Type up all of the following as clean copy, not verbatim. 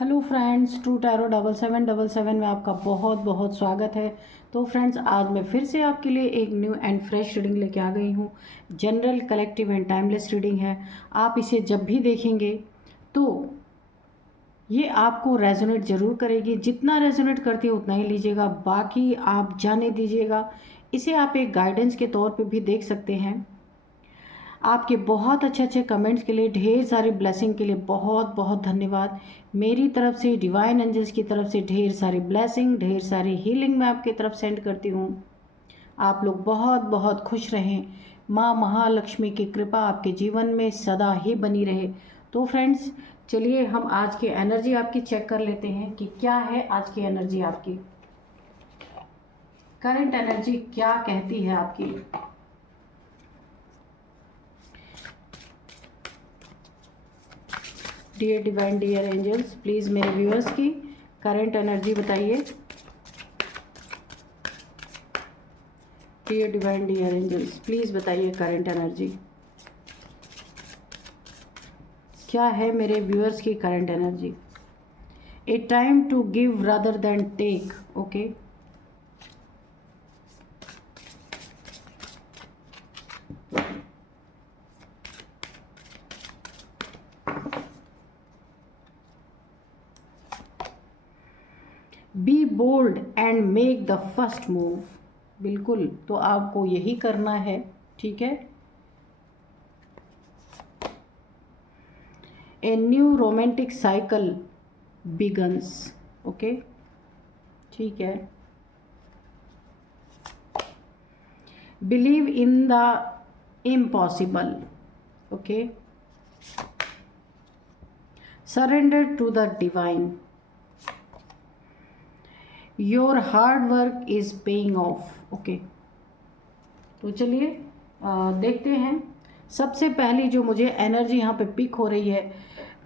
Hello friends, true tarot 7777 में आपका बहुत बहुत स्वागत है। तो फ्रेंड्स, आज मैं फिर से आपके लिए एक न्यू एंड फ्रेश रीडिंग लेके आ गई हूँ। General, collective and timeless reading है। आप इसे जब भी देखेंगे तो ये आपको रेजोनेट ज़रूर करेगी। जितना रेजोनेट करती है उतना ही लीजिएगा, बाकी आप जाने दीजिएगा। इसे आप एक गाइडेंस के तौर पे भी देख सकते हैं। आपके बहुत अच्छे अच्छे कमेंट्स के लिए, ढेर सारी ब्लेसिंग के लिए बहुत बहुत धन्यवाद। मेरी तरफ से, डिवाइन एंजल्स की तरफ से ढेर सारी ब्लेसिंग, ढेर सारी हीलिंग मैं आपकी तरफ सेंड करती हूँ। आप लोग बहुत बहुत खुश रहें। माँ महालक्ष्मी की कृपा आपके जीवन में सदा ही बनी रहे। तो फ्रेंड्स, चलिए हम आज की एनर्जी आपकी चेक कर लेते हैं कि क्या है आज की एनर्जी आपकी। करंट एनर्जी क्या कहती है आपकी। Dear divine, dear angels, please मेरे व्यूअर्स की करंट एनर्जी बताइए। Dear divine, dear angels, please बताइए करंट एनर्जी क्या है मेरे व्यूअर्स की current energy. A time to give rather than take. Okay, be bold and make the first move. बिल्कुल, तो आपको यही करना है, ठीक है। A new romantic cycle begins. Okay, ठीक है। Believe in the impossible. Okay, surrender to the divine. Your hard work is paying off. Okay, तो चलिए देखते हैं। सबसे पहली जो मुझे एनर्जी यहाँ पे पिक हो रही है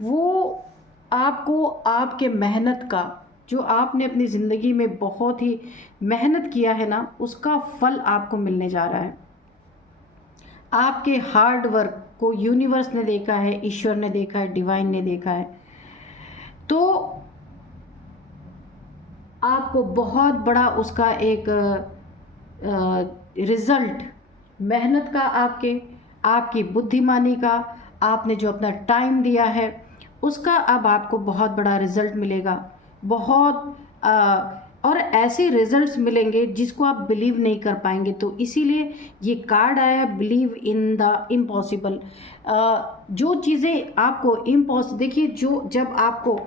वो आपको आपके मेहनत का, जो आपने अपनी ज़िंदगी में बहुत ही मेहनत किया है ना, उसका फल आपको मिलने जा रहा है। आपके हार्ड वर्क को यूनिवर्स ने देखा है, ईश्वर ने देखा है, डिवाइन ने देखा है। तो आपको बहुत बड़ा उसका एक रिज़ल्ट, मेहनत का, आपकी बुद्धिमानी का, आपने जो अपना टाइम दिया है उसका अब आपको बहुत बड़ा रिज़ल्ट मिलेगा। बहुत और ऐसे रिजल्ट्स मिलेंगे जिसको आप बिलीव नहीं कर पाएंगे। तो इसीलिए ये कार्ड आया, बिलीव इन द इम्पॉसिबल। जो चीज़ें आपको देखिए, जो जब आपको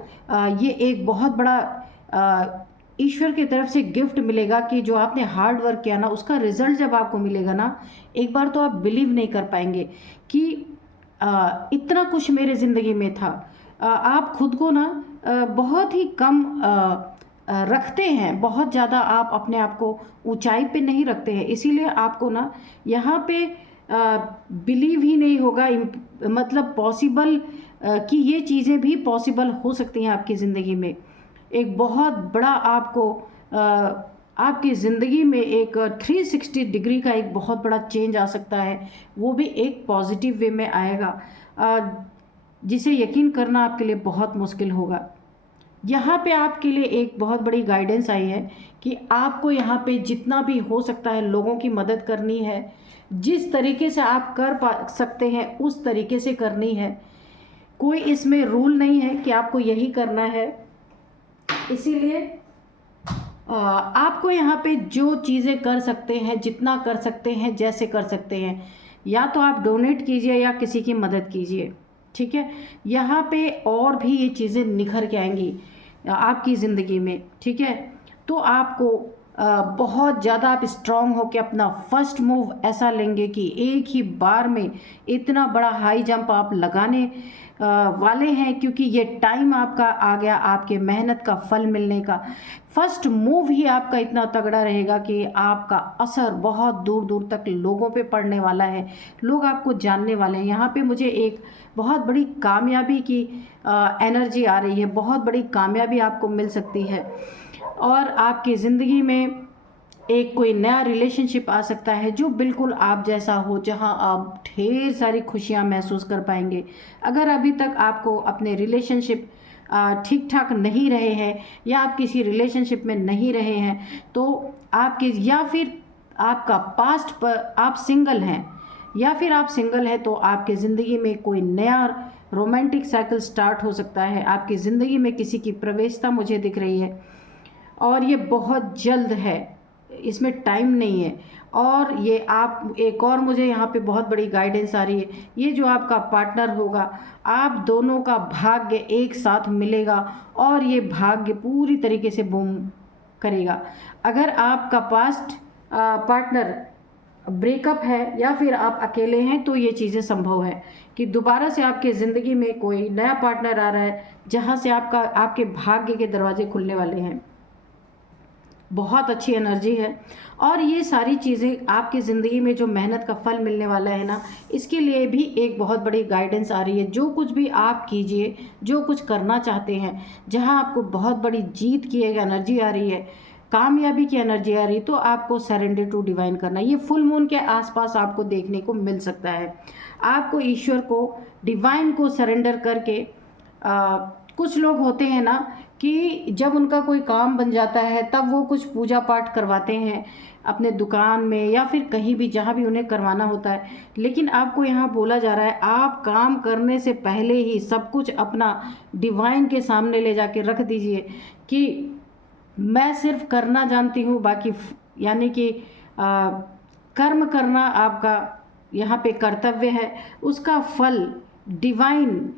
ये एक बहुत बड़ा ईश्वर की तरफ से गिफ्ट मिलेगा कि जो आपने हार्ड वर्क किया ना, उसका रिजल्ट जब आपको मिलेगा ना, एक बार तो आप बिलीव नहीं कर पाएंगे कि इतना कुछ मेरे ज़िंदगी में था। आप खुद को ना बहुत ही कम रखते हैं, बहुत ज़्यादा आप अपने आप को ऊंचाई पे नहीं रखते हैं। इसीलिए आपको ना यहाँ पे बिलीव ही नहीं होगा, मतलब पॉसिबल कि ये चीज़ें भी पॉसिबल हो सकती हैं आपकी ज़िंदगी में। एक बहुत बड़ा आपको आपकी ज़िंदगी में एक 360 डिग्री का एक बहुत बड़ा चेंज आ सकता है, वो भी एक पॉजिटिव वे में आएगा, जिसे यकीन करना आपके लिए बहुत मुश्किल होगा। यहाँ पे आपके लिए एक बहुत बड़ी गाइडेंस आई है कि आपको यहाँ पे जितना भी हो सकता है लोगों की मदद करनी है। जिस तरीके से आप कर सकते हैं उस तरीके से करनी है। कोई इसमें रूल नहीं है कि आपको यही करना है। इसीलिए आपको यहाँ पे जो चीज़ें कर सकते हैं, जितना कर सकते हैं, जैसे कर सकते हैं, या तो आप डोनेट कीजिए या किसी की मदद कीजिए, ठीक है। यहाँ पे और भी ये चीज़ें निखर के आएंगी आपकी ज़िंदगी में, ठीक है। तो आपको बहुत ज़्यादा आप स्ट्रांग हो के अपना फर्स्ट मूव ऐसा लेंगे कि एक ही बार में इतना बड़ा हाई जंप आप लगाने वाले हैं, क्योंकि ये टाइम आपका आ गया आपके मेहनत का फल मिलने का। फर्स्ट मूव ही आपका इतना तगड़ा रहेगा कि आपका असर बहुत दूर दूर तक लोगों पे पड़ने वाला है। लोग आपको जानने वाले हैं। यहाँ पे मुझे एक बहुत बड़ी कामयाबी की एनर्जी आ रही है। बहुत बड़ी कामयाबी आपको मिल सकती है और आपकी ज़िंदगी में एक कोई नया रिलेशनशिप आ सकता है जो बिल्कुल आप जैसा हो, जहां आप ढेर सारी खुशियां महसूस कर पाएंगे। अगर अभी तक आपको अपने रिलेशनशिप ठीक ठाक नहीं रहे हैं, या आप किसी रिलेशनशिप में नहीं रहे हैं, तो आपके, या फिर आपका पास्ट पर आप सिंगल हैं, या फिर आप सिंगल हैं तो आपके ज़िंदगी में कोई नया रोमांटिक साइकिल स्टार्ट हो सकता है। आपकी ज़िंदगी में किसी की प्रवेशता मुझे दिख रही है, और ये बहुत जल्द है, इसमें टाइम नहीं है। और ये आप, एक और मुझे यहाँ पे बहुत बड़ी गाइडेंस आ रही है, ये जो आपका पार्टनर होगा, आप दोनों का भाग्य एक साथ मिलेगा और ये भाग्य पूरी तरीके से बूम करेगा। अगर आपका पास्ट पार्टनर ब्रेकअप है या फिर आप अकेले हैं, तो ये चीज़ें संभव है कि दोबारा से आपके ज़िंदगी में कोई नया पार्टनर आ रहा है, जहाँ से आपके भाग्य के दरवाजे खुलने वाले हैं। बहुत अच्छी एनर्जी है, और ये सारी चीज़ें आपकी ज़िंदगी में जो मेहनत का फल मिलने वाला है ना, इसके लिए भी एक बहुत बड़ी गाइडेंस आ रही है। जो कुछ भी आप कीजिए, जो कुछ करना चाहते हैं, जहां आपको बहुत बड़ी जीत की एक एनर्जी आ रही है, कामयाबी की एनर्जी आ रही है, तो आपको सरेंडर टू डिवाइन करना। ये फुल मून के आसपास आपको देखने को मिल सकता है। आपको ईश्वर को, डिवाइन को सरेंडर करके, कुछ लोग होते हैं ना कि जब उनका कोई काम बन जाता है तब वो कुछ पूजा पाठ करवाते हैं अपने दुकान में या फिर कहीं भी, जहाँ भी उन्हें करवाना होता है। लेकिन आपको यहाँ बोला जा रहा है, आप काम करने से पहले ही सब कुछ अपना डिवाइन के सामने ले जाके रख दीजिए कि मैं सिर्फ करना जानती हूँ, बाकी यानी कि कर्म करना आपका यहाँ पे कर्तव्य है, उसका फल डिवाइन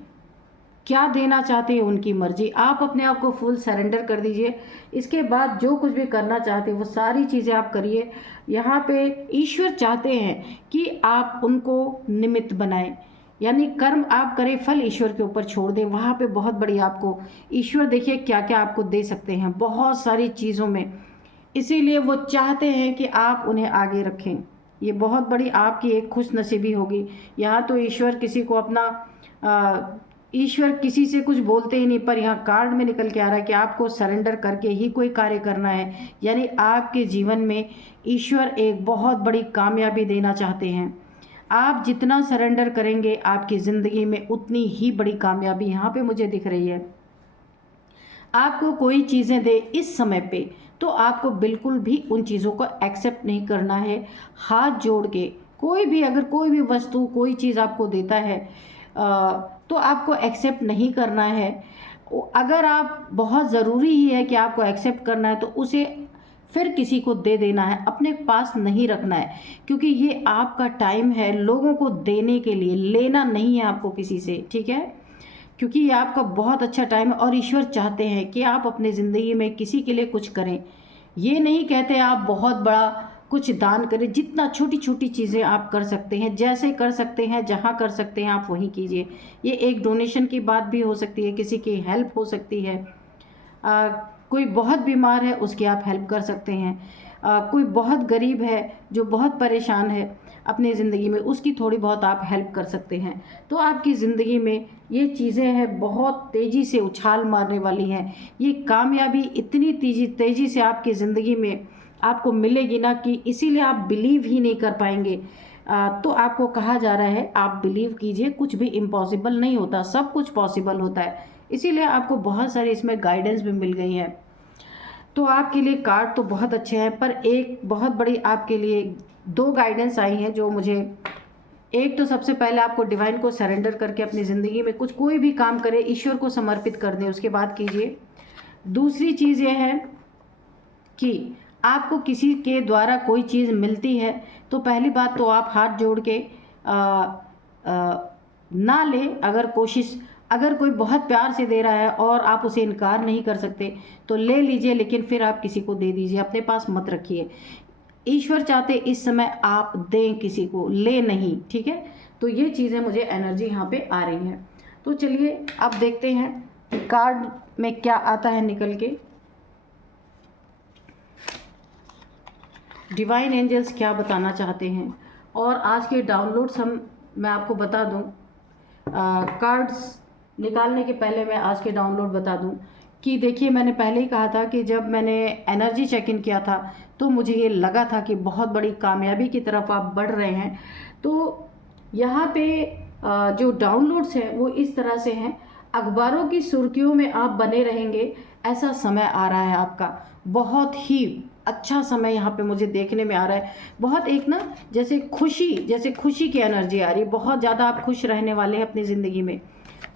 क्या देना चाहते हैं उनकी मर्जी। आप अपने आप को फुल सरेंडर कर दीजिए। इसके बाद जो कुछ भी करना चाहते हैं वो सारी चीज़ें आप करिए। यहाँ पे ईश्वर चाहते हैं कि आप उनको निमित्त बनाएं, यानी कर्म आप करें, फल ईश्वर के ऊपर छोड़ दें। वहाँ पे बहुत बड़ी आपको ईश्वर, देखिए क्या क्या आपको दे सकते हैं, बहुत सारी चीज़ों में। इसीलिए वो चाहते हैं कि आप उन्हें आगे रखें। ये बहुत बड़ी आपकी एक खुश नसीबी होगी। यहाँ तो ईश्वर किसी को अपना, ईश्वर किसी से कुछ बोलते ही नहीं, पर यहाँ कार्ड में निकल के आ रहा है कि आपको सरेंडर करके ही कोई कार्य करना है। यानी आपके जीवन में ईश्वर एक बहुत बड़ी कामयाबी देना चाहते हैं। आप जितना सरेंडर करेंगे आपकी ज़िंदगी में उतनी ही बड़ी कामयाबी यहाँ पे मुझे दिख रही है। आपको कोई चीज़ें दे इस समय पे, तो आपको बिल्कुल भी उन चीज़ों को एक्सेप्ट नहीं करना है। हाथ जोड़ के कोई भी, अगर कोई भी वस्तु, कोई चीज़ आपको देता है तो आपको एक्सेप्ट नहीं करना है। अगर आप, बहुत ज़रूरी ही है कि आपको एक्सेप्ट करना है, तो उसे फिर किसी को दे देना है, अपने पास नहीं रखना है, क्योंकि ये आपका टाइम है लोगों को देने के लिए, लेना नहीं है आपको किसी से, ठीक है? क्योंकि ये आपका बहुत अच्छा टाइम है और ईश्वर चाहते हैं कि आप अपने ज़िंदगी में किसी के लिए कुछ करें। ये नहीं कहते आप बहुत बड़ा कुछ दान करें, जितना छोटी छोटी चीज़ें आप कर सकते हैं, जैसे कर सकते हैं, जहाँ कर सकते हैं आप वहीं कीजिए। ये एक डोनेशन की बात भी हो सकती है, किसी की हेल्प हो सकती है। कोई बहुत बीमार है उसकी आप हेल्प कर सकते हैं। कोई बहुत गरीब है जो बहुत परेशान है अपनी ज़िंदगी में, उसकी थोड़ी बहुत आप हेल्प कर सकते हैं। तो आपकी ज़िंदगी में ये चीज़ें हैं बहुत तेज़ी से उछाल मारने वाली हैं। ये कामयाबी इतनी तेज़ी से आपकी ज़िंदगी में आपको मिलेगी ना कि इसीलिए आप बिलीव ही नहीं कर पाएंगे। तो आपको कहा जा रहा है आप बिलीव कीजिए, कुछ भी इम्पॉसिबल नहीं होता, सब कुछ पॉसिबल होता है। इसीलिए आपको बहुत सारी इसमें गाइडेंस भी मिल गई हैं। तो आपके लिए कार्ड तो बहुत अच्छे हैं, पर एक बहुत बड़ी आपके लिए 2 गाइडेंस आई हैं जो मुझे, एक तो सबसे पहले आपको डिवाइन को सरेंडर करके अपनी ज़िंदगी में कुछ, कोई भी काम करें ईश्वर को समर्पित कर दें, उसके बाद कीजिए। दूसरी चीज़ ये है कि आपको किसी के द्वारा कोई चीज़ मिलती है तो पहली बात तो आप हाथ जोड़ के ना लें। अगर कोई बहुत प्यार से दे रहा है और आप उसे इनकार नहीं कर सकते तो ले लीजिए, लेकिन फिर आप किसी को दे दीजिए, अपने पास मत रखिए। ईश्वर चाहते इस समय आप दें किसी को, ले नहीं, ठीक है? तो ये चीज़ें मुझे एनर्जी यहाँ पे आ रही हैं। तो चलिए अब देखते हैं कि कार्ड में क्या आता है निकल के। डिवाइन एंजल्स क्या बताना चाहते हैं। और आज के डाउनलोड्स मैं आपको बता दूं, कार्ड्स निकालने के पहले मैं आज के डाउनलोड बता दूं कि देखिए, मैंने पहले ही कहा था कि जब मैंने एनर्जी चेक इन किया था तो मुझे ये लगा था कि बहुत बड़ी कामयाबी की तरफ आप बढ़ रहे हैं। तो यहाँ पे जो डाउनलोड्स हैं वो इस तरह से हैं। अखबारों की सुर्खियों में आप बने रहेंगे, ऐसा समय आ रहा है आपका। बहुत ही अच्छा समय यहाँ पे मुझे देखने में आ रहा है। बहुत एक ना जैसे खुशी की एनर्जी आ रही है, बहुत ज़्यादा आप खुश रहने वाले हैं अपनी ज़िंदगी में।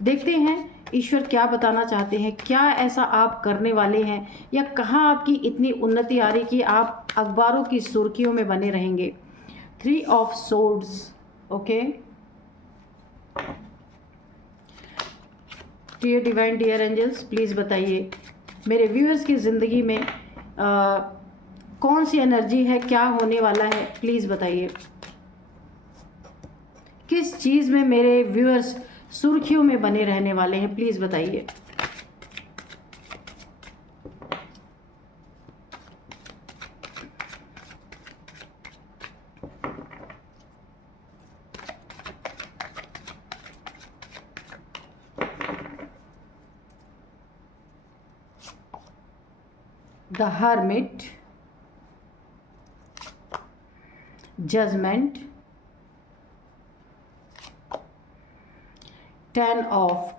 देखते हैं ईश्वर क्या बताना चाहते हैं, क्या ऐसा आप करने वाले हैं, या कहाँ आपकी इतनी उन्नति आ रही कि आप अखबारों की सुर्खियों में बने रहेंगे। 3 of swords, okay. Dear divine, dear angels, please बताइए मेरे व्यूअर्स की ज़िंदगी में कौन सी एनर्जी है, क्या होने वाला है, प्लीज़ बताइए। किस चीज़ में मेरे व्यूअर्स सुर्खियों में बने रहने वाले हैं, प्लीज़ बताइए। The hermit, judgment, 10 of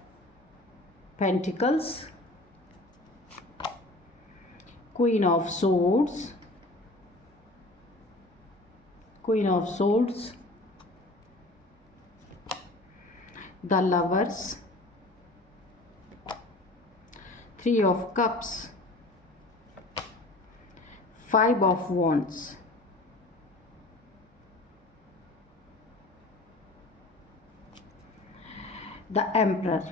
pentacles, queen of swords, queen of swords, the lovers, 3 of cups, 5 of wands, the emperor,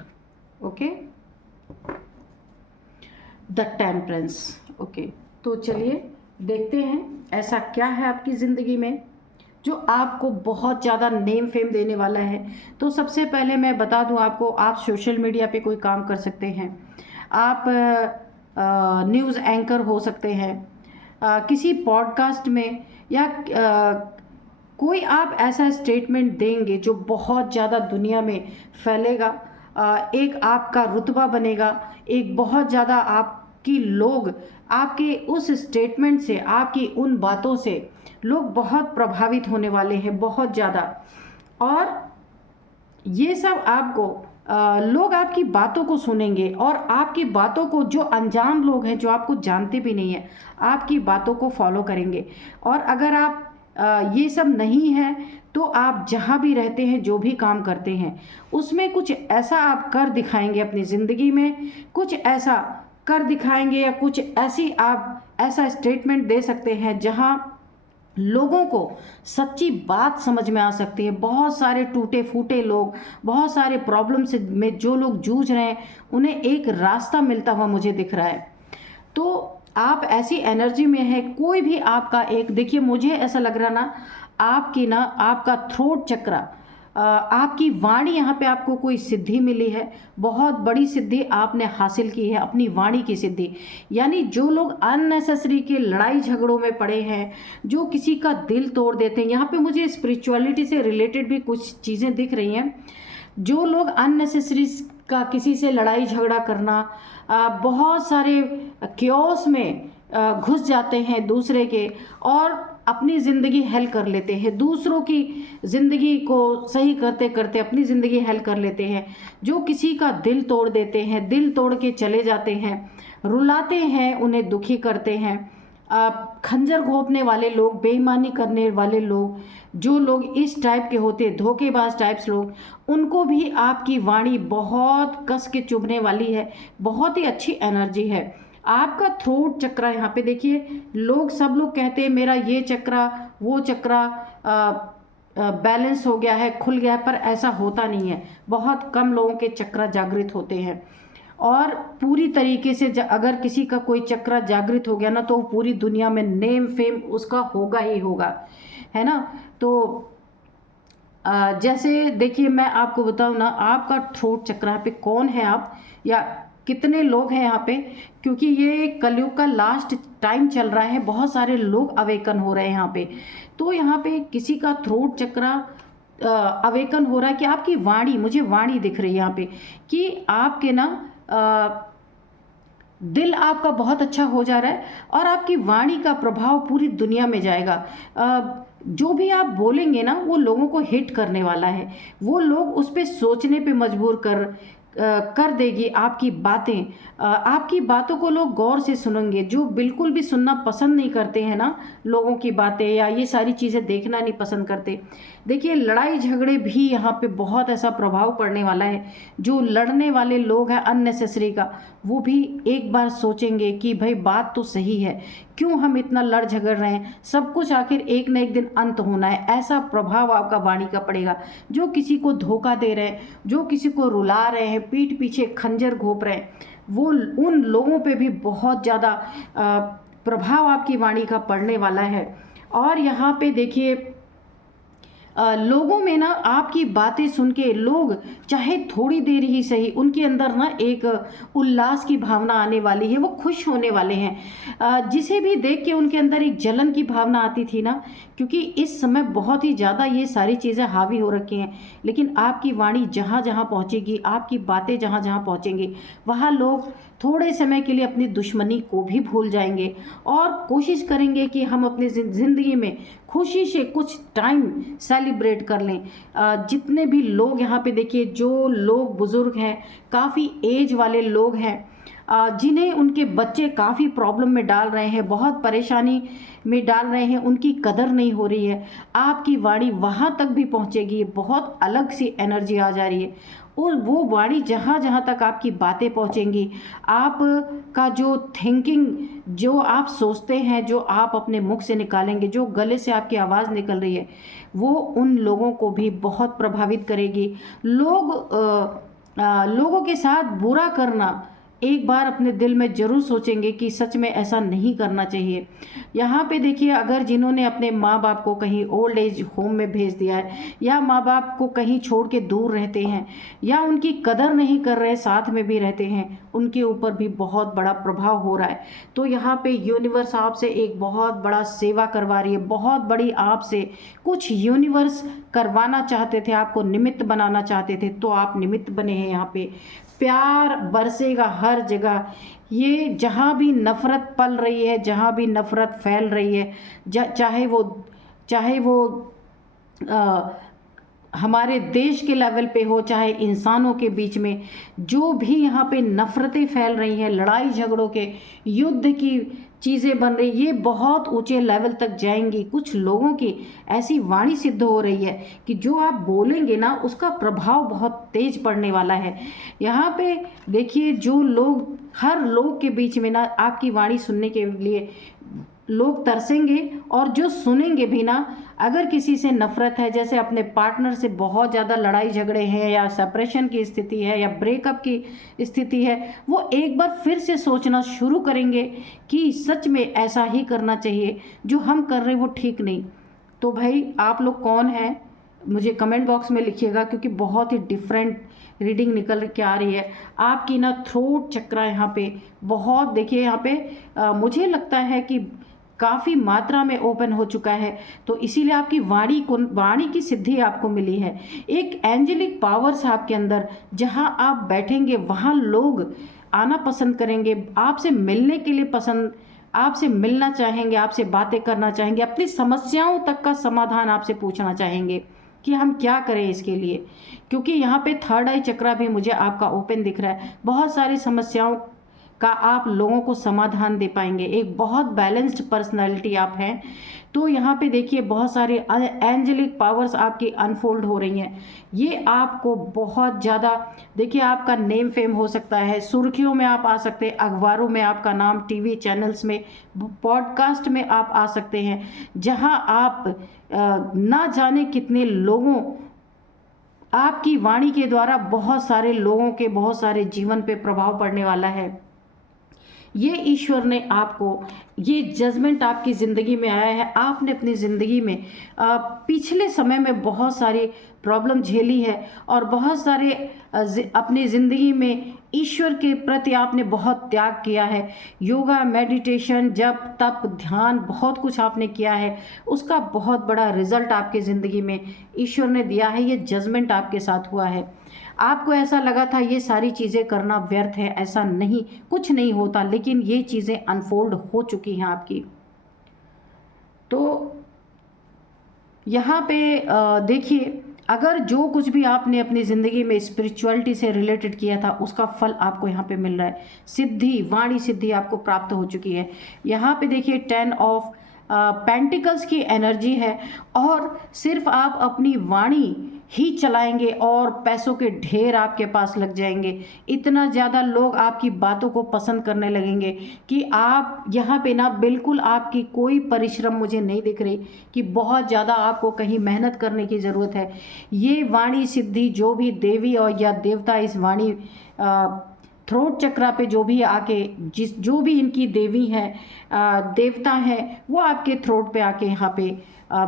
okay, the temperance, okay. तो चलिए देखते हैं ऐसा क्या है आपकी ज़िंदगी में जो आपको बहुत ज़्यादा नेम फेम देने वाला है। तो सबसे पहले मैं बता दूं आपको, आप सोशल मीडिया पे कोई काम कर सकते हैं, आप न्यूज़ एंकर हो सकते हैं, किसी पॉडकास्ट में, या कोई आप ऐसा स्टेटमेंट देंगे जो बहुत ज़्यादा दुनिया में फैलेगा। एक आपका रुतबा बनेगा, एक बहुत ज़्यादा आपकी लोग आपके उस स्टेटमेंट से, आपकी उन बातों से लोग बहुत प्रभावित होने वाले हैं, बहुत ज़्यादा। और ये सब आपको लोग आपकी बातों को सुनेंगे, और आपकी बातों को जो अनजान लोग हैं, जो आपको जानते भी नहीं हैं, आपकी बातों को फॉलो करेंगे। और अगर आप ये सब नहीं है तो आप जहाँ भी रहते हैं, जो भी काम करते हैं, उसमें कुछ ऐसा आप कर दिखाएंगे अपनी ज़िंदगी में, कुछ ऐसा कर दिखाएंगे, या कुछ ऐसी आप ऐसा स्टेटमेंट दे सकते हैं जहाँ लोगों को सच्ची बात समझ में आ सकती है। बहुत सारे टूटे फूटे लोग, बहुत सारे प्रॉब्लम से में जो लोग जूझ रहे हैं, उन्हें एक रास्ता मिलता हुआ मुझे दिख रहा है। तो आप ऐसी एनर्जी में है, कोई भी आपका एक, देखिए मुझे ऐसा लग रहा ना, आपका थ्रोट चक्र, आपकी वाणी, यहाँ पे आपको कोई सिद्धि मिली है, बहुत बड़ी सिद्धि आपने हासिल की है, अपनी वाणी की सिद्धि। यानी जो लोग अननेसेसरी के लड़ाई झगड़ों में पड़े हैं, जो किसी का दिल तोड़ देते हैं, यहाँ पे मुझे स्पिरिचुअलिटी से रिलेटेड भी कुछ चीज़ें दिख रही हैं। जो लोग अननेसेसरी का किसी से लड़ाई झगड़ा करना, बहुत सारे क्योस में घुस जाते हैं दूसरे के, और अपनी ज़िंदगी हेल कर लेते हैं, दूसरों की ज़िंदगी को सही करते करते अपनी ज़िंदगी हेल कर लेते हैं। जो किसी का दिल तोड़ देते हैं, दिल तोड़ के चले जाते हैं, रुलाते हैं, उन्हें दुखी करते हैं, खंजर घोंपने वाले लोग, बेईमानी करने वाले लोग, जो लोग इस टाइप के होते हैं, धोखेबाज टाइप्स लोग, उनको भी आपकी वाणी बहुत कस के चुभने वाली है। बहुत ही अच्छी एनर्जी है। आपका थ्रोट चक्र यहाँ पे देखिए, सब लोग कहते हैं मेरा ये चक्र वो चक्र बैलेंस हो गया है, खुल गया है, पर ऐसा होता नहीं है। बहुत कम लोगों के चक्र जागृत होते हैं, और पूरी तरीके से अगर किसी का कोई चक्र जागृत हो गया ना, तो पूरी दुनिया में नेम फेम उसका होगा ही होगा, है ना। तो जैसे देखिए मैं आपको बताऊँ ना, आपका थ्रोट चक्र यहाँ पे कौन है आप, या कितने लोग हैं यहाँ पे, क्योंकि ये कलयुग का लास्ट टाइम चल रहा है, बहुत सारे लोग अवेकन हो रहे हैं यहाँ पे। तो यहाँ पे किसी का थ्रोट चक्र अवेकन हो रहा है कि आपकी वाणी, मुझे वाणी दिख रही है यहाँ पे कि आपके ना दिल आपका बहुत अच्छा हो जा रहा है, और आपकी वाणी का प्रभाव पूरी दुनिया में जाएगा। जो भी आप बोलेंगे ना, वो लोगों को हिट करने वाला है, वो लोग उस पर सोचने पे मजबूर कर देगी आपकी बातें। आपकी बातों को लोग गौर से सुनेंगे। जो बिल्कुल भी सुनना पसंद नहीं करते हैं ना लोगों की बातें, या ये सारी चीज़ें देखना नहीं पसंद करते, देखिए लड़ाई झगड़े भी यहाँ पे बहुत ऐसा प्रभाव पड़ने वाला है। जो लड़ने वाले लोग हैं अननेसेसरी का, वो भी एक बार सोचेंगे कि भाई बात तो सही है, क्यों हम इतना लड़ झगड़ रहे हैं, सब कुछ आखिर एक न एक दिन अंत होना है। ऐसा प्रभाव आपका वाणी का पड़ेगा। जो किसी को धोखा दे रहे हैं, जो किसी को रुला रहे हैं, पीठ पीछे खंजर घोंप रहे हैं, वो उन लोगों पे भी बहुत ज़्यादा प्रभाव आपकी वाणी का पड़ने वाला है। और यहाँ पे देखिए लोगों में ना आपकी बातें सुन के लोग चाहे थोड़ी देर ही सही, उनके अंदर ना एक उल्लास की भावना आने वाली है, वो खुश होने वाले हैं। जिसे भी देख के उनके अंदर एक जलन की भावना आती थी ना, क्योंकि इस समय बहुत ही ज़्यादा ये सारी चीज़ें हावी हो रखी हैं। लेकिन आपकी वाणी जहाँ जहाँ पहुँचेगी, आपकी बातें जहाँ जहाँ पहुँचेंगी, वहाँ लोग थोड़े समय के लिए अपनी दुश्मनी को भी भूल जाएंगे और कोशिश करेंगे कि हम अपनी ज़िंदगी में खुशी से कुछ टाइम सेलिब्रेट कर लें। जितने भी लोग यहाँ पे देखिए, जो लोग बुज़ुर्ग हैं, काफ़ी एज वाले लोग हैं, जिन्हें उनके बच्चे काफ़ी प्रॉब्लम में डाल रहे हैं, बहुत परेशानी में डाल रहे हैं, उनकी कदर नहीं हो रही है, आपकी वाणी वहाँ तक भी पहुँचेगी। बहुत अलग सी एनर्जी आ जा रही है। और वो वाणी जहाँ जहाँ तक आपकी बातें पहुँचेंगी, आपका जो थिंकिंग, जो आप सोचते हैं, जो आप अपने मुख से निकालेंगे, जो गले से आपकी आवाज़ निकल रही है, वो उन लोगों को भी बहुत प्रभावित करेगी। लोगों के साथ बुरा करना एक बार अपने दिल में ज़रूर सोचेंगे कि सच में ऐसा नहीं करना चाहिए। यहाँ पे देखिए, अगर जिन्होंने अपने माँ बाप को कहीं ओल्ड एज होम में भेज दिया है, या माँ बाप को कहीं छोड़ के दूर रहते हैं, या उनकी कदर नहीं कर रहे, साथ में भी रहते हैं, उनके ऊपर भी बहुत बड़ा प्रभाव हो रहा है। तो यहाँ पे यूनिवर्स आपसे एक बहुत बड़ा सेवा करवा रही है, बहुत बड़ी आपसे कुछ यूनिवर्स करवाना चाहते थे, आपको निमित्त बनाना चाहते थे, तो आप निमित्त बने हैं। यहाँ पे प्यार बरसेगा हर जगह। ये जहाँ भी नफ़रत पल रही है, जहाँ भी नफ़रत फैल रही है, चाहे वो हमारे देश के लेवल पे हो, चाहे इंसानों के बीच में, जो भी यहाँ पे नफ़रतें फैल रही हैं, लड़ाई झगड़ों के, युद्ध की चीज़ें बन रही, ये बहुत ऊंचे लेवल तक जाएंगी। कुछ लोगों की ऐसी वाणी सिद्ध हो रही है कि जो आप बोलेंगे ना, उसका प्रभाव बहुत तेज पड़ने वाला है। यहाँ पे देखिए, जो लोग, हर लोग के बीच में ना आपकी वाणी सुनने के लिए लोग तरसेंगे, और जो सुनेंगे भी ना, अगर किसी से नफ़रत है, जैसे अपने पार्टनर से बहुत ज़्यादा लड़ाई झगड़े हैं, या सेपरेशन की स्थिति है, या ब्रेकअप की स्थिति है, वो एक बार फिर से सोचना शुरू करेंगे कि सच में ऐसा ही करना चाहिए, जो हम कर रहे हैं वो ठीक नहीं। तो भाई आप लोग कौन हैं, मुझे कमेंट बॉक्स में लिखिएगा, क्योंकि बहुत ही डिफरेंट रीडिंग निकल के आ रही है। आपकी ना थ्रोट चक्र यहाँ पे बहुत, देखिए यहाँ पे मुझे लगता है कि काफ़ी मात्रा में ओपन हो चुका है, तो इसीलिए आपकी वाणी की सिद्धि आपको मिली है। एक एंजेलिक पावर्स आपके अंदर, जहां आप बैठेंगे वहां लोग आना पसंद करेंगे, आपसे मिलने के लिए आपसे मिलना चाहेंगे, आपसे बातें करना चाहेंगे, अपनी समस्याओं तक का समाधान आपसे पूछना चाहेंगे कि हम क्या करें इसके लिए। क्योंकि यहाँ पे थर्ड आई चक्रा भी मुझे आपका ओपन दिख रहा है। बहुत सारी समस्याओं का आप लोगों को समाधान दे पाएंगे। एक बहुत बैलेंस्ड पर्सनालिटी आप हैं। तो यहाँ पे देखिए, बहुत सारे एंजेलिक पावर्स आपकी अनफोल्ड हो रही हैं। ये आपको बहुत ज़्यादा, देखिए आपका नेम फेम हो सकता है, सुर्खियों में आप आ सकते हैं, अखबारों में आपका नाम, टीवी चैनल्स में, पॉडकास्ट में आप आ सकते हैं, जहाँ आप ना जाने कितने लोगों, आपकी वाणी के द्वारा बहुत सारे लोगों के बहुत सारे जीवन पे प्रभाव पड़ने वाला है। ये ईश्वर ने आपको, ये जजमेंट आपकी ज़िंदगी में आया है। आपने अपनी ज़िंदगी में पिछले समय में बहुत सारी प्रॉब्लम झेली है, और बहुत सारे अपनी ज़िंदगी में ईश्वर के प्रति आपने बहुत त्याग किया है। योगा, मेडिटेशन, जप, तप, ध्यान, बहुत कुछ आपने किया है। उसका बहुत बड़ा रिजल्ट आपके ज़िंदगी में ईश्वर ने दिया है। ये जजमेंट आपके साथ हुआ है। आपको ऐसा लगा था ये सारी चीज़ें करना व्यर्थ है, ऐसा नहीं, कुछ नहीं होता, लेकिन ये चीज़ें अनफोल्ड हो चुकी हैं आपकी। तो यहाँ पे देखिए, अगर जो कुछ भी आपने अपनी ज़िंदगी में स्पिरिचुअलिटी से रिलेटेड किया था उसका फल आपको यहाँ पे मिल रहा है। सिद्धि, वाणी सिद्धि आपको प्राप्त हो चुकी है। यहाँ पे देखिए 10 ऑफ पेंटिकल्स की एनर्जी है और सिर्फ आप अपनी वाणी ही चलाएंगे और पैसों के ढेर आपके पास लग जाएंगे। इतना ज़्यादा लोग आपकी बातों को पसंद करने लगेंगे कि आप यहाँ पे ना बिल्कुल आपकी कोई परिश्रम मुझे नहीं दिख रही कि बहुत ज़्यादा आपको कहीं मेहनत करने की ज़रूरत है। ये वाणी सिद्धि जो भी देवी और या देवता इस वाणी थ्रोट चक्रा पे जो भी आके जो भी इनकी देवी हैं, देवता हैं, वो आपके थ्रोट पे आके यहाँ पे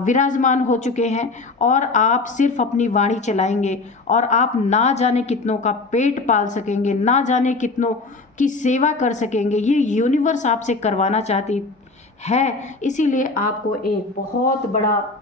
विराजमान हो चुके हैं और आप सिर्फ अपनी वाणी चलाएंगे और आप ना जाने कितनों का पेट पाल सकेंगे, ना जाने कितनों की सेवा कर सकेंगे। ये यूनिवर्स आपसे करवाना चाहती है, इसीलिए आपको एक बहुत बड़ा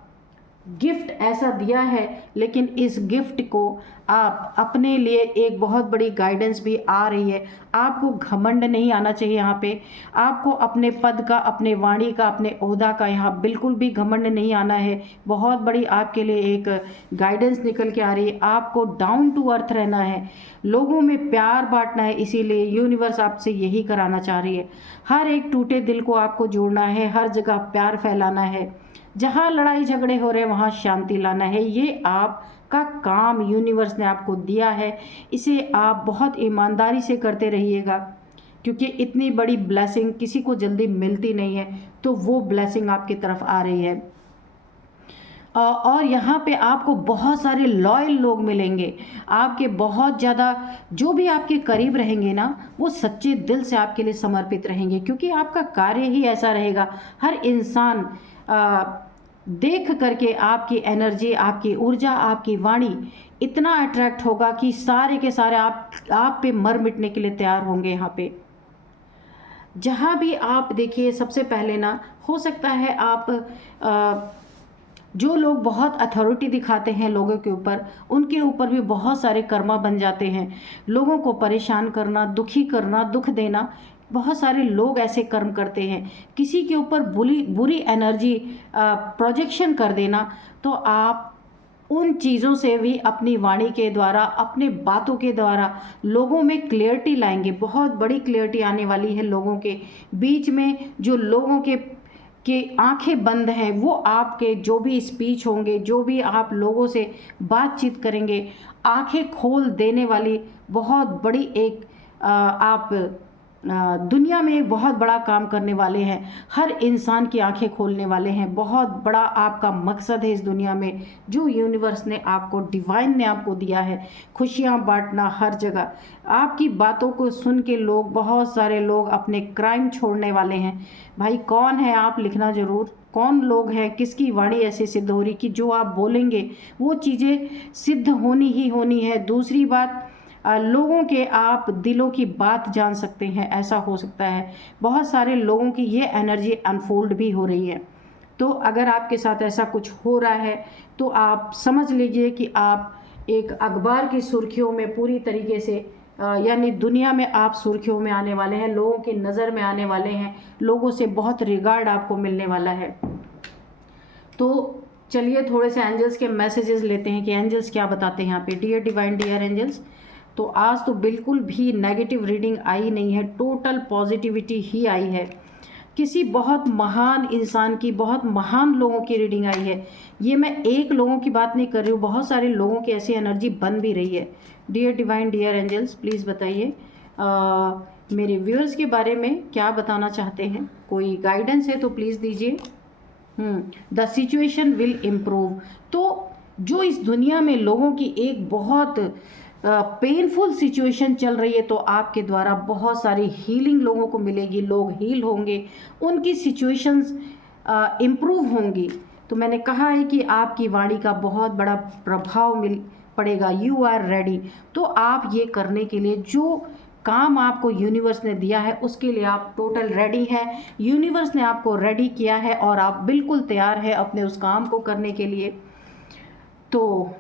गिफ्ट ऐसा दिया है। लेकिन इस गिफ्ट को आप अपने लिए एक बहुत बड़ी गाइडेंस भी आ रही है। आपको घमंड नहीं आना चाहिए यहाँ पे। आपको अपने पद का, अपने वाणी का, अपने ओहदा का यहाँ बिल्कुल भी घमंड नहीं आना है। बहुत बड़ी आपके लिए एक गाइडेंस निकल के आ रही है। आपको डाउन टू अर्थ रहना है, लोगों में प्यार बांटना है। इसीलिए यूनिवर्स आपसे यही कराना चाह रही है। हर एक टूटे दिल को आपको जोड़ना है, हर जगह प्यार फैलाना है, जहाँ लड़ाई झगड़े हो रहे हैं वहाँ शांति लाना है। ये आपका काम यूनिवर्स ने आपको दिया है, इसे आप बहुत ईमानदारी से करते रहिएगा, क्योंकि इतनी बड़ी ब्लेसिंग किसी को जल्दी मिलती नहीं है। तो वो ब्लेसिंग आपकी तरफ आ रही है और यहाँ पे आपको बहुत सारे लॉयल लोग मिलेंगे। आपके बहुत ज़्यादा जो भी आपके करीब रहेंगे ना, वो सच्चे दिल से आपके लिए समर्पित रहेंगे, क्योंकि आपका कार्य ही ऐसा रहेगा। हर इंसान देख करके आपकी एनर्जी, आपकी ऊर्जा, आपकी वाणी इतना अट्रैक्ट होगा कि सारे के सारे आप पे मर मिटने के लिए तैयार होंगे। यहाँ पे जहाँ भी आप देखिए, सबसे पहले ना हो सकता है आप जो लोग बहुत अथॉरिटी दिखाते हैं लोगों के ऊपर, उनके ऊपर भी बहुत सारे कर्मा बन जाते हैं। लोगों को परेशान करना, दुखी करना, दुख देना, बहुत सारे लोग ऐसे कर्म करते हैं। किसी के ऊपर बुरी एनर्जी प्रोजेक्शन कर देना, तो आप उन चीज़ों से भी अपनी वाणी के द्वारा, अपने बातों के द्वारा लोगों में क्लियरिटी लाएंगे। बहुत बड़ी क्लियरिटी आने वाली है लोगों के बीच में। जो लोगों के आंखें बंद हैं, वो आपके जो भी स्पीच होंगे, जो भी आप लोगों से बातचीत करेंगे, आंखें खोल देने वाली बहुत बड़ी एक आप दुनिया में एक बहुत बड़ा काम करने वाले हैं। हर इंसान की आंखें खोलने वाले हैं। बहुत बड़ा आपका मकसद है इस दुनिया में, जो यूनिवर्स ने आपको, डिवाइन ने आपको दिया है। खुशियां बांटना हर जगह। आपकी बातों को सुन के लोग, बहुत सारे लोग अपने क्राइम छोड़ने वाले हैं। भाई कौन है आप, लिखना ज़रूर। कौन लोग हैं, किसकी वाणी ऐसी सिद्ध हो रही कि जो आप बोलेंगे वो चीज़ें सिद्ध होनी ही होनी है। दूसरी बात, लोगों के आप दिलों की बात जान सकते हैं, ऐसा हो सकता है। बहुत सारे लोगों की ये एनर्जी अनफोल्ड भी हो रही है। तो अगर आपके साथ ऐसा कुछ हो रहा है तो आप समझ लीजिए कि आप एक अखबार की सुर्खियों में पूरी तरीके से, यानी दुनिया में आप सुर्खियों में आने वाले हैं, लोगों की नज़र में आने वाले हैं, लोगों से बहुत रिगार्ड आपको मिलने वाला है। तो चलिए थोड़े से एंजल्स के मैसेजेस लेते हैं कि एंजल्स क्या बताते हैं यहाँ पे। डियर डिवाइन, डियर एंजल्स, तो आज तो बिल्कुल भी नेगेटिव रीडिंग आई नहीं है, टोटल पॉजिटिविटी ही आई है। किसी बहुत महान इंसान की, बहुत महान लोगों की रीडिंग आई है। ये मैं एक लोगों की बात नहीं कर रही हूँ, बहुत सारे लोगों की ऐसी एनर्जी बन भी रही है। Dear divine, dear angels, please बताइए मेरे व्यूअर्स के बारे में क्या बताना चाहते हैं। कोई गाइडेंस है तो प्लीज़ दीजिए। The situation will improve. तो जो इस दुनिया में लोगों की एक बहुत पेनफुल सिचुएशन चल रही है, तो आपके द्वारा बहुत सारी हीलिंग लोगों को मिलेगी, लोग हील होंगे, उनकी सिचुएशंस इम्प्रूव होंगी। तो मैंने कहा है कि आपकी वाणी का बहुत बड़ा प्रभाव पड़ेगा। You are ready. तो आप ये करने के लिए, जो काम आपको यूनिवर्स ने दिया है उसके लिए आप टोटल रेडी हैं। यूनिवर्स ने आपको रेडी किया है और आप बिल्कुल तैयार हैं अपने उस काम को करने के लिए। तो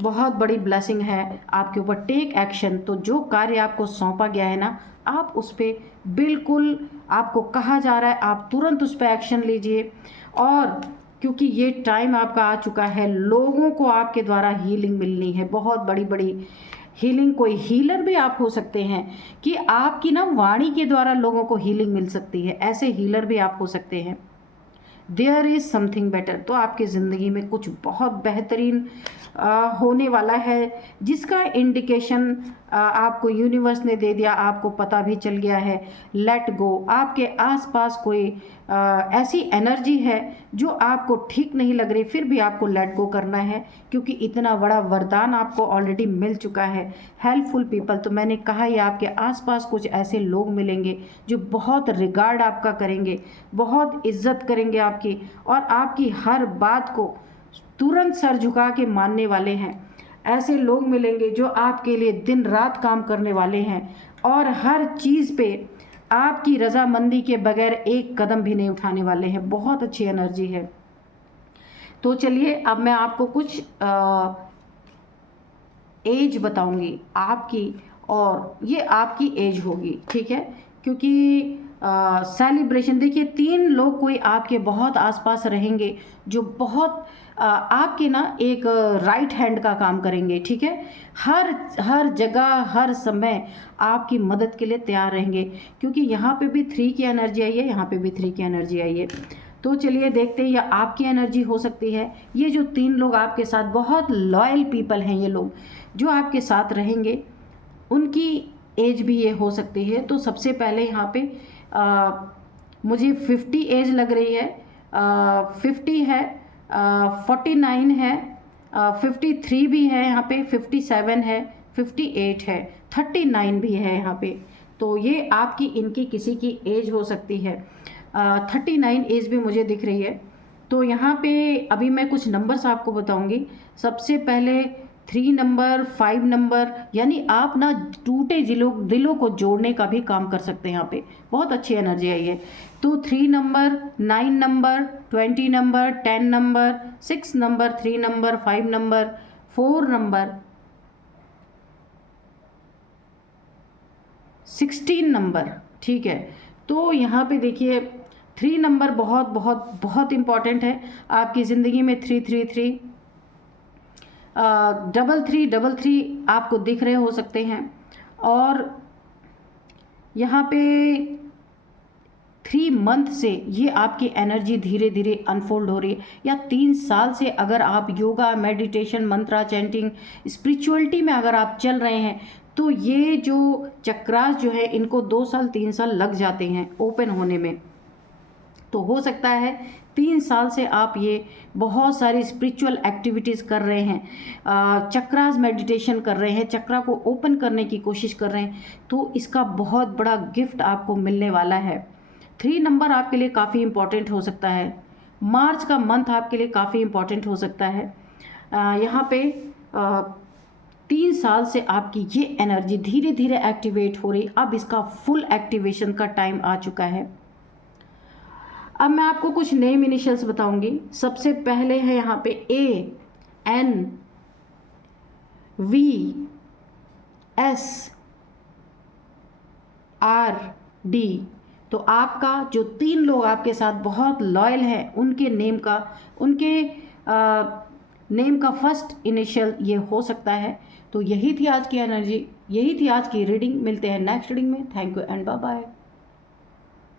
बहुत बड़ी ब्लेसिंग है आपके ऊपर। Take action. तो जो कार्य आपको सौंपा गया है ना, आप उस पर बिल्कुल, आपको कहा जा रहा है आप तुरंत उस पर एक्शन लीजिए। और क्योंकि ये टाइम आपका आ चुका है। लोगों को आपके द्वारा हीलिंग मिलनी है, बहुत बड़ी बड़ी हीलिंग। कोई हीलर भी आप हो सकते हैं कि आपकी ना वाणी के द्वारा लोगों को हीलिंग मिल सकती है, ऐसे हीलर भी आप हो सकते हैं। There is something better. तो आपकी ज़िंदगी में कुछ बहुत बेहतरीन होने वाला है, जिसका इंडिकेशन आपको यूनिवर्स ने दे दिया, आपको पता भी चल गया है। Let go. आपके आसपास कोई ऐसी एनर्जी है जो आपको ठीक नहीं लग रही, फिर भी आपको लेट गो करना है, क्योंकि इतना बड़ा वरदान आपको ऑलरेडी मिल चुका है। हेल्पफुल पीपल, तो मैंने कहा ही आपके आसपास कुछ ऐसे लोग मिलेंगे जो बहुत रिगार्ड आपका करेंगे, बहुत इज्जत करेंगे आपकी, और आपकी हर बात को तुरंत सर झुका के मानने वाले हैं। ऐसे लोग मिलेंगे जो आपके लिए दिन रात काम करने वाले हैं और हर चीज़ पे आपकी रजामंदी के बगैर एक कदम भी नहीं उठाने वाले हैं। बहुत अच्छी एनर्जी है। तो चलिए अब मैं आपको कुछ एज बताऊंगी आपकी, और ये आपकी एज होगी, ठीक है, क्योंकि सेलिब्रेशन देखिए 3 लोग कोई आपके बहुत आसपास रहेंगे जो बहुत आपके ना एक राइट हैंड का काम करेंगे, ठीक है। हर जगह हर समय आपकी मदद के लिए तैयार रहेंगे, क्योंकि यहाँ पे भी 3 की एनर्जी आई है, यहाँ पे भी 3 की एनर्जी आई है। तो चलिए देखते हैं, यह आपकी एनर्जी हो सकती है। ये जो 3 लोग आपके साथ बहुत लॉयल पीपल हैं, ये लोग जो आपके साथ रहेंगे, उनकी एज भी ये हो सकती है। तो सबसे पहले यहाँ पे मुझे 50 एज लग रही है, 50 है, 49 है, 53 भी है, यहाँ पे 57 है, 58 है, 39 भी है यहाँ पे। तो ये आपकी इनकी किसी की एज हो सकती है। 39 एज भी मुझे दिख रही है। तो यहाँ पे अभी मैं कुछ नंबर्स आपको बताऊंगी। सबसे पहले 3 नंबर, 5 नंबर, यानी आप ना टूटे दिलों को जोड़ने का भी काम कर सकते हैं। यहाँ पे बहुत अच्छी एनर्जी आई है। तो 3 number, 9 number, 20 number, 10 number, 6 number, 3 number, 5 number, 4 number, 16 number, ठीक है। तो यहाँ पे देखिए 3 नंबर बहुत बहुत बहुत इम्पॉर्टेंट है आपकी ज़िंदगी में। 333, 333 आपको दिख रहे हो सकते हैं। और यहाँ पे 3 मंथ से ये आपकी एनर्जी धीरे धीरे अनफोल्ड हो रही है, या 3 साल से अगर आप योगा, मेडिटेशन, मंत्रा, चैंटिंग, स्पिरिचुअलिटी में अगर आप चल रहे हैं, तो ये जो चक्रास जो है इनको 2 साल 3 साल लग जाते हैं ओपन होने में। तो हो सकता है 3 साल से आप ये बहुत सारी स्पिरिचुअल एक्टिविटीज़ कर रहे हैं, चक्रास मेडिटेशन कर रहे हैं, चक्रा को ओपन करने की कोशिश कर रहे हैं, तो इसका बहुत बड़ा गिफ्ट आपको मिलने वाला है। 3 नंबर आपके लिए काफ़ी इम्पॉर्टेंट हो सकता है। मार्च का मंथ आपके लिए काफ़ी इम्पॉर्टेंट हो सकता है। यहाँ पे 3 साल से आपकी ये एनर्जी धीरे धीरे एक्टिवेट हो रही, अब इसका फुल एक्टिवेशन का टाइम आ चुका है। अब मैं आपको कुछ नेम इनिशियल्स बताऊंगी। सबसे पहले है यहाँ पे ANVS। RD। तो आपका जो 3 लोग आपके साथ बहुत लॉयल हैं, उनके नेम का फर्स्ट इनिशियल ये हो सकता है। तो यही थी आज की एनर्जी, यही थी आज की रीडिंग। मिलते हैं नेक्स्ट रीडिंग में। Thank you and bye bye.